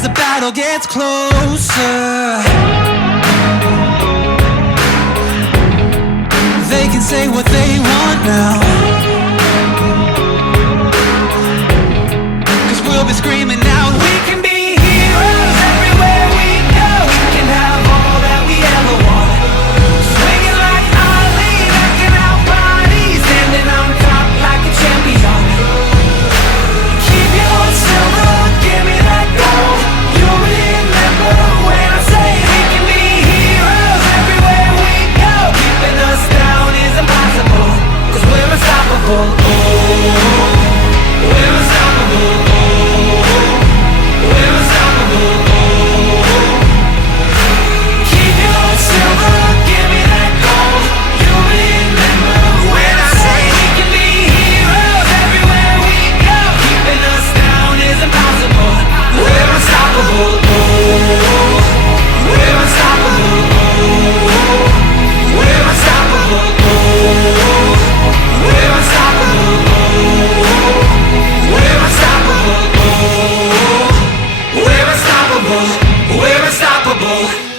as the battle gets closer. They can say what they want now, 'cause we'll be screaming out, we can be heroes everywhere we go. We can have all that we ever want. Swinging like Ali, rocking our bodies, standing on top like a champion. Keep your silver, give me that gold. You'll remember when I say we can be heroes everywhere we go. Keeping us down is impossible, 'cause we're unstoppable. Oh, we're unstoppable. Oh, we're unstoppable. Oh, keep your silver, give me that gold. You'll remember when I say we can be heroes everywhere we go. Keeping us down is impossible. We're unstoppable. Oh, we're unstoppable. Oh, we're unstoppable. Oh, we're unstoppable. Oh, we're unstoppable. Oh, we're unstoppable. We're unstoppable.